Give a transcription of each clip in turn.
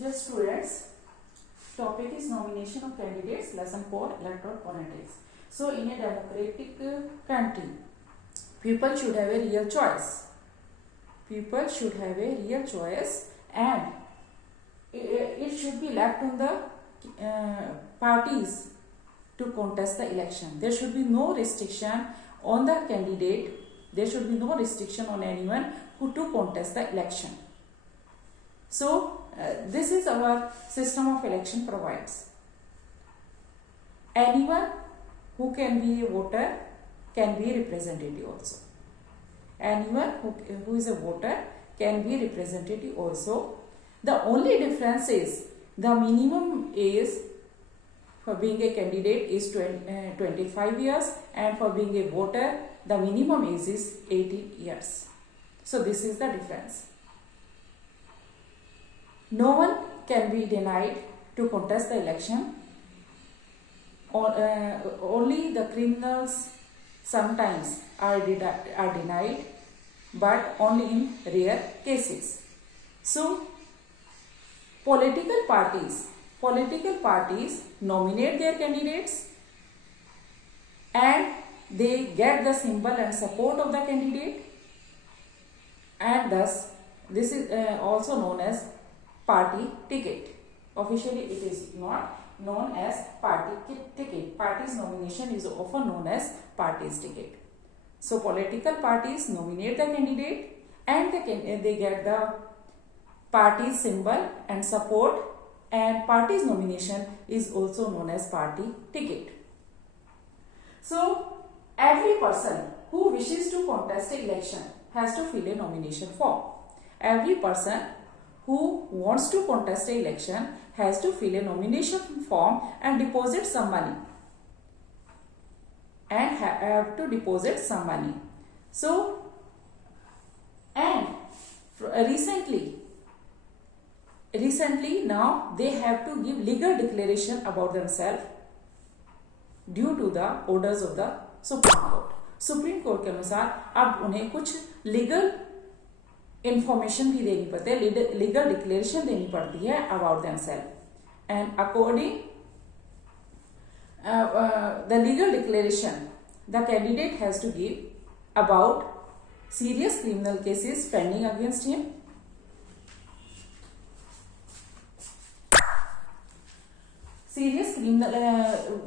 Dear students, topic is nomination of candidates, lesson 4, electoral politics. So in a democratic country, people should have a real choice. People should have a real choice, and it should be left on the parties to contest the election. There should be no restriction on the candidate. There should be no restriction on anyone who to contest the election. So this is our system of election provides. Anyone who can be a voter can be a representative also. Anyone who is a voter can be representative also. The only difference is the minimum age for being a candidate is 25 years, and for being a voter the minimum age is 18 years. So this is the difference. No one can be denied to contest the election. Only the criminals sometimes are denied, but only in rare cases. So political parties nominate their candidates, and they get the symbol and support of the candidate, and thus this is also known as party ticket. Officially it is not known as party ticket. Party's nomination is often known as party's ticket. So political parties nominate the candidate, and they get the party's symbol and support, and party's nomination is also known as party ticket. So every person who wishes to contest the election has to fill a nomination form. Every person who wants to contest the election has to fill a nomination form and deposit some money. And have to deposit some money. So, and recently now they have to give legal declaration about themselves due to the orders of the Supreme Court. Supreme Court के अनुसार अब उन्हें कुछ legal information भी देनी पड़ती है, legal declaration देनी पड़ती है about themselves, and according the legal declaration the candidate has to give about serious criminal cases pending against him,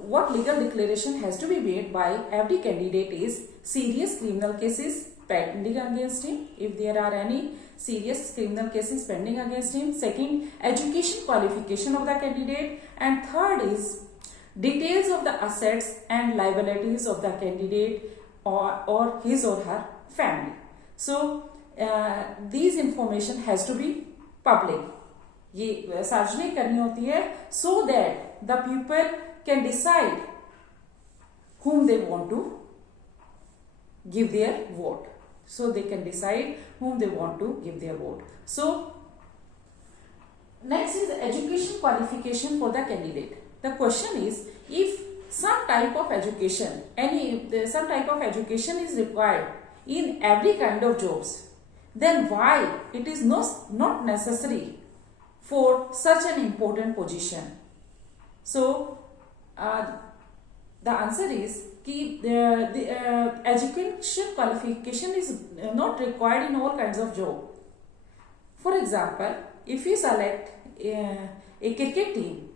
what legal declaration has to be made by every candidate is serious criminal cases pending against him, if there are any serious criminal cases pending against him. Second, education qualification of the candidate, and third is details of the assets and liabilities of the candidate or his or her family. So these information has to be public. ये सार्वजनिक करनी होती है, so that the people can decide whom they want to give their vote. So they can decide whom they want to give their vote. So next is education qualification for the candidate. The question is, if some type of education is required in every kind of jobs, then why it is not necessary for such an important position? So the answer is the education qualification is not required in all kinds of job. For example, if you select a cricket team,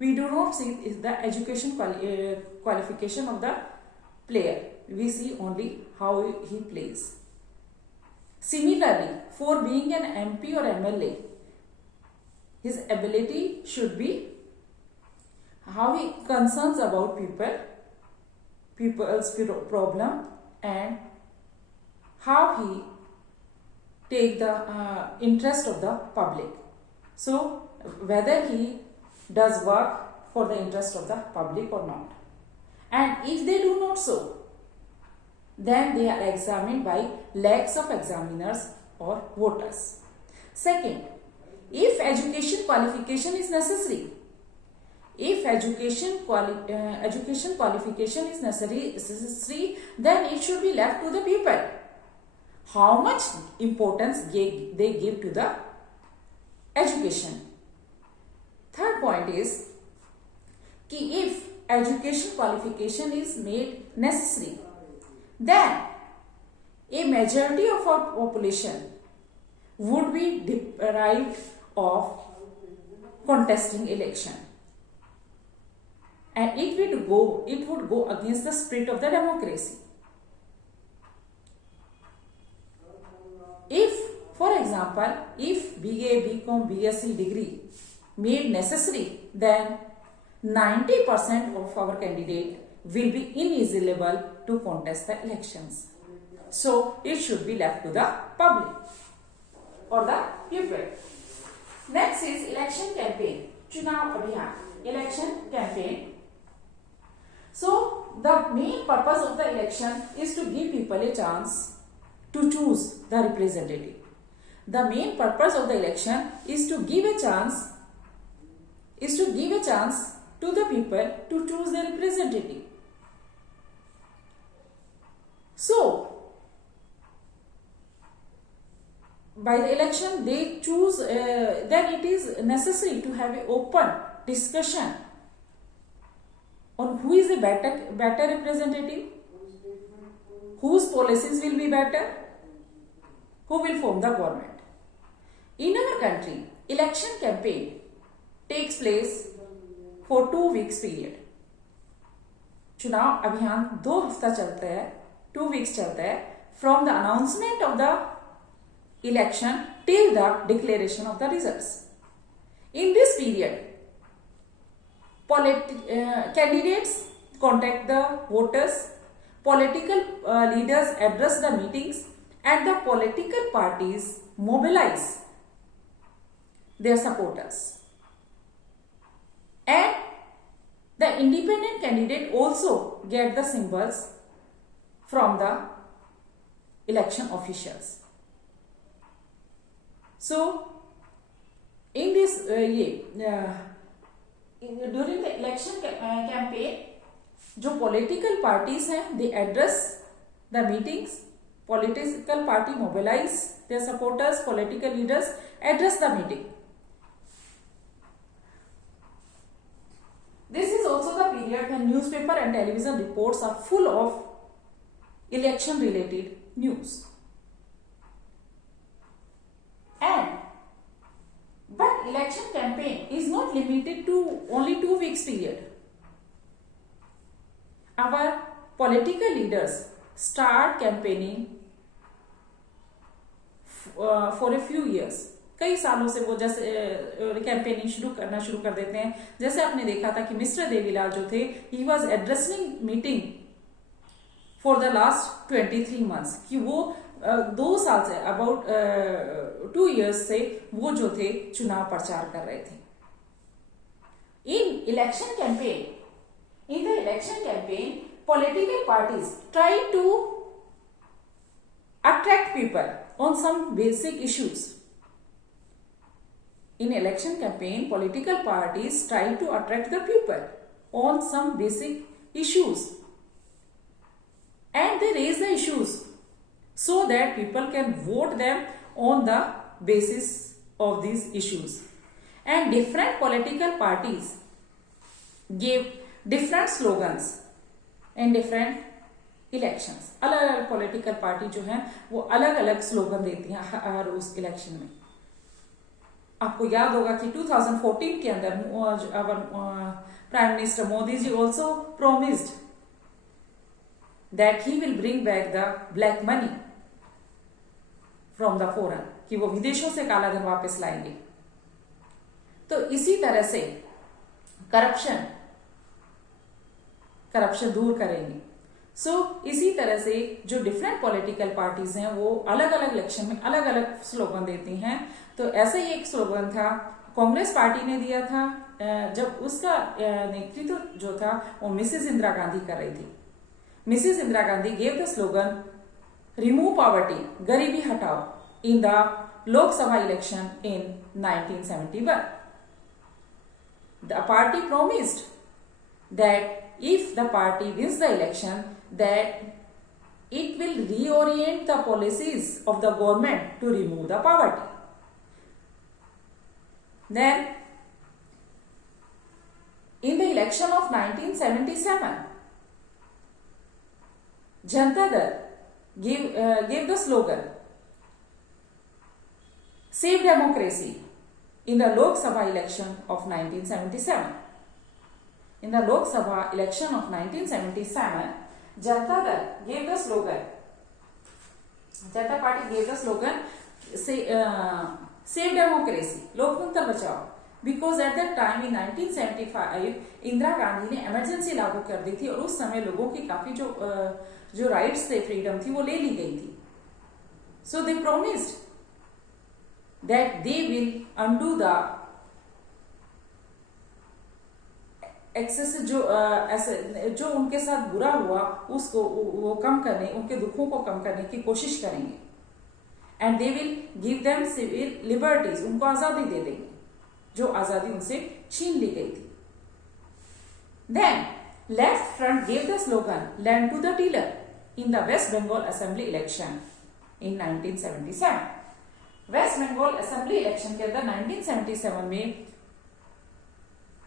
we do not see the education qualification of the player. We see only how he plays. Similarly, for being an MP or MLA, his ability should be how he concerns about people's problem, and how he take the interest of the public. So whether he does work for the interest of the public or not. And if they do not so, then they are examined by lakhs of examiners or voters. Second, if education qualification is necessary, education qualification is necessary, then it should be left to the people. How much importance they give to the education. Third point is कि if education qualification is made necessary, then a majority of our population would be deprived of contesting election, and it would go against the spirit of the democracy. If, for example, if BA, BCom, BSc degree made necessary, then 90% of our candidate will be ineligible to contest the elections. So it should be left to the public or the people. Next is election campaign. Chunav Abhiyan. Election campaign. So the main purpose of the election is to give people a chance to choose the representative. The main purpose of the election is to give a chance to the people to choose their representative. So by the election they choose, then it is necessary to have an open discussion on who is a better representative, whose policies will be better, who will form the government. In our country, election campaign takes place for 2 weeks period. चुनाव अभियान 2 हफ्ता चलता है, 2 weeks चलता है, from the announcement of the election till the declaration of the results. In this period, candidates contact the voters, political leaders address the meetings, and the political parties mobilize their supporters. And the independent candidate also get the symbols from the election officials. So in this during the election campaign, जो political parties हैं, they address the meetings. Political party mobilize their supporters, political leaders address the meeting. This is also the period when newspaper and television reports are full of election related news. But election campaign is not limited to only 2 weeks period. Our political leaders start campaigning for a few years. कई सालों से वो जैसे campaigning शुरू कर देते हैं. जैसे आपने देखा था कि मिस्टर देवीलाल जो थे, he was addressing meeting for the last 23 months, कि वो 2 साल से अबाउट 2 years से वो जो थे चुनाव प्रचार कर रहे थे. In the election campaign political parties try to attract people on some basic issues. In election campaign, political parties try to attract the people on some basic issues, and they raise the issues so that people can vote them on the basis of these issues. And different political parties give different slogans in different elections. अलग अलग political party जो है वो अलग अलग slogan देती हैं हर उस इलेक्शन में. आपको याद होगा कि 2014 के अंदर prime minister Modi ji also promised that he will bring back the black money from the foreign, कि वो विदेशों से काला धन वापस लाएंगे. तो इसी तरह से करप्शन दूर करेंगे. इसी तरह से जो डिफरेंट पॉलिटिकल पार्टीज हैं वो अलग अलग इलेक्शन में अलग अलग स्लोगन देती हैं. तो ऐसा ही एक स्लोगन था कांग्रेस पार्टी ने दिया था जब उसका नेतृत्व जो था वो मिसेस इंदिरा गांधी कर रही थी. Mrs Indira Gandhi gave the slogan remove poverty, गरीबी हटाओ, in the Lok Sabha election in 1971. The party promised that if the party wins the election, that it will reorient the policies of the government to remove the poverty. Then In the election of 1977, Janata Dal gave the slogan Save Democracy in the Lok Sabha election of 1977. In the Lok Sabha election of 1977, Janata Dal gave the slogan, Janata Party gave the slogan Save Democracy, लोकतंत्र बचाओ. Because at that time in 1975 Indira Gandhi ने emergency लागू कर दी थी और उस समय लोगों की काफी जो राइट्स थे, फ्रीडम थी, वो ले ली गई थी. So they promised that they will undo the excess जो उनके साथ बुरा हुआ उसको वो कम करने, उनके दुखों को कम करने की कोशिश करेंगे. And they will give them civil liberties, उनको आजादी दे देंगे जो आजादी उनसे छीन ली गई थी. Then left front gave the slogan land to the dealer in the West Bengal Assembly election in 1977. West Bengal assembly election के अंदर 1977 में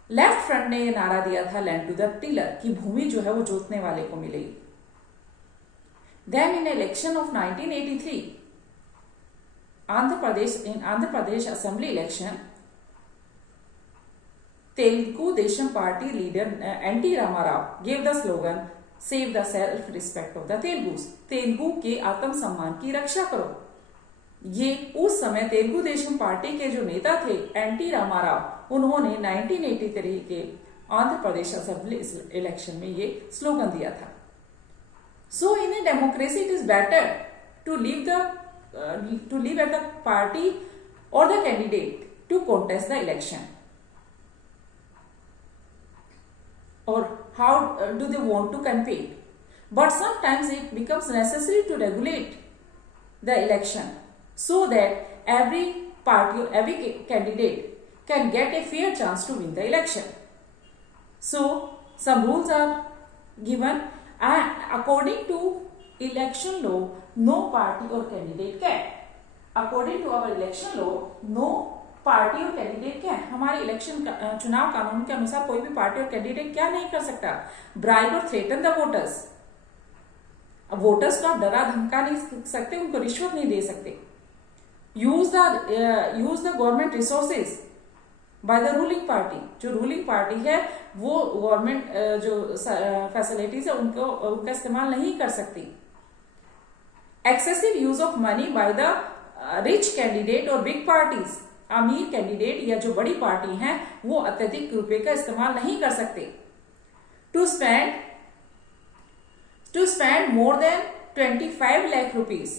लेफ्ट फ्रंट ने यह नारा दिया था लैंड टू द टिलर, की भूमि जो है वो जोतने वाले को मिलेगी. Then in election of 1983 Andhra Pradesh assembly election, Telugu Desam party leader NT Rama Rao gave the slogan save the self respect of the Telugus, Telugu के आत्मसम्मान की रक्षा करो. ये उस समय तेलुगु देशम पार्टी के जो नेता थे एनटी रामाराव, उन्होंने 1983 के आंध्र प्रदेश असेंबली इलेक्शन में ये स्लोगन दिया था. So in a democracy it is better to leave at the party और the candidate to contest the election. और how do they want to campaign, but sometimes it becomes necessary to regulate the election so that every party or every candidate can get a fair chance to win the election. So some rules are given, and according to election law no party or candidate can. According to our election law no party or candidate can. हमारे election चुनाव कानून के अनुसार कोई भी party और candidate क्या नहीं कर सकता, ब्राइब और थ्रेटन द वोटर्स. अब वोटर्स को आप डरा धमका नहीं सकते, उनको रिश्वत नहीं दे सकते. use the government resources by the ruling party, जो रूलिंग पार्टी है वो गवर्नमेंट जो फैसिलिटीज है उनका इस्तेमाल नहीं कर सकती. Excessive use of money by the rich candidate और बिग पार्टीज, अमीर कैंडिडेट या जो बड़ी पार्टी हैं वो अत्यधिक रुपए का इस्तेमाल नहीं कर सकते. To spend more than 25 lakh rupees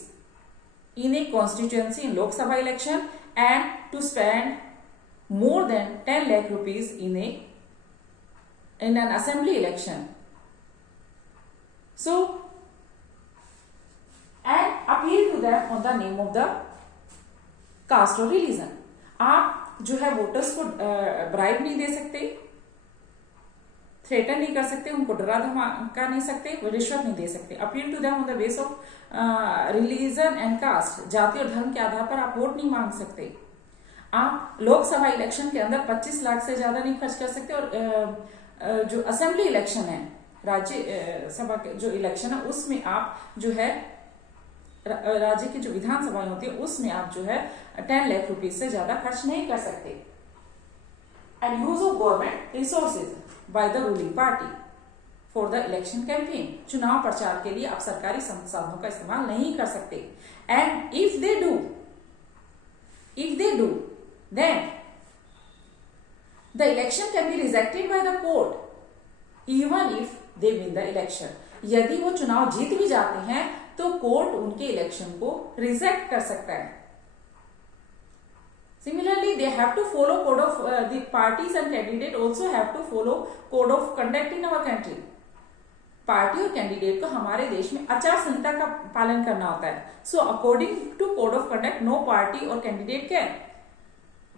in a constituency in Lok Sabha election and to spend more than 10 lakh rupees in an assembly election. So and appeal to them on the name of the caste or religion. आप जो है voters को bribe नहीं दे सकते, threaten नहीं कर सकते, उनको डरा धमका नहीं सकते, रिश्वत नहीं दे सकते. Appeal to them on the base of religion and caste, जाति और धर्म के आधार पर आप वोट नहीं मांग सकते. आप लोकसभा इलेक्शन के अंदर 25 लाख से ज्यादा नहीं खर्च कर सकते. और जो असेंबली इलेक्शन है, राज्य सभा के जो इलेक्शन है, उसमें आप जो है राज्य की जो विधानसभाएं होती है उसमें आप जो है 10 लाख रुपीज से ज्यादा खर्च नहीं कर सकते. And use of government resources by the ruling party for the election campaign, चुनाव प्रचार के लिए आप सरकारी संसाधनों का इस्तेमाल नहीं कर सकते. and if they do then the election can be rejected by the court even if they win the election. यदि वो चुनाव जीत भी जाते हैं तो कोर्ट उनके इलेक्शन को रिजेक्ट कर सकता है. Similarly, they have to follow code of the parties and candidate also have to follow code of conduct in our country. Party और कैंडिडेट को हमारे देश में आचार संहिता का पालन करना होता है. So according to code of conduct no party और candidate can.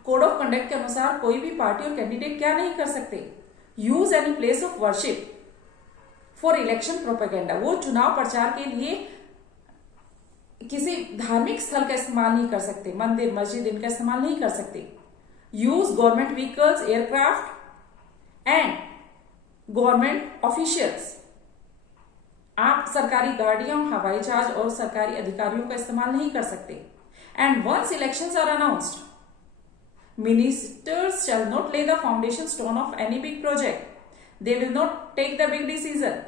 Code of conduct के अनुसार कोई भी पार्टी और कैंडिडेट क्या नहीं कर सकते, use any place of worship for election propaganda. वो चुनाव प्रचार के लिए किसी धार्मिक स्थल का इस्तेमाल नहीं कर सकते, मंदिर मस्जिद इनका इस्तेमाल नहीं कर सकते. Use government vehicles aircraft and government officials, आप सरकारी गाड़ियों, हवाई जहाज और सरकारी अधिकारियों का इस्तेमाल नहीं कर सकते। And once elections are announced, ministers shall not lay the foundation stone of any big project. They will not take the big decision.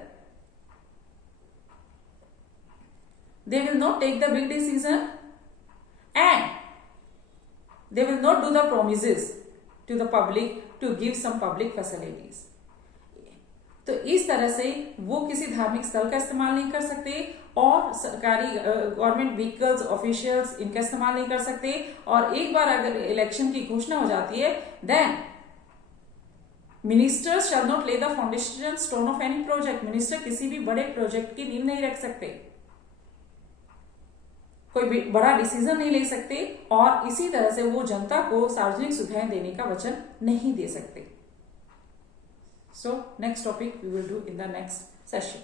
They will not take the big decision and they will not do the promises to the public to give some public facilities. तो इस तरह से वो किसी धार्मिक स्थल का इस्तेमाल नहीं कर सकते और सरकारी गवर्नमेंट व्हीकल्स, ऑफिशियल्स इनका इस्तेमाल नहीं कर सकते। और एक बार अगर इलेक्शन की घोषणा हो जाती है, देन मिनिस्टर्स शैल नॉट ले the foundation stone of any project. Minister किसी भी बड़े प्रोजेक्ट की नींव नहीं रख सकते, कोई बड़ा डिसीजन नहीं ले सकते और इसी तरह से वो जनता को सार्वजनिक सुविधाएं देने का वचन नहीं दे सकते। So next topic we will do in the next session.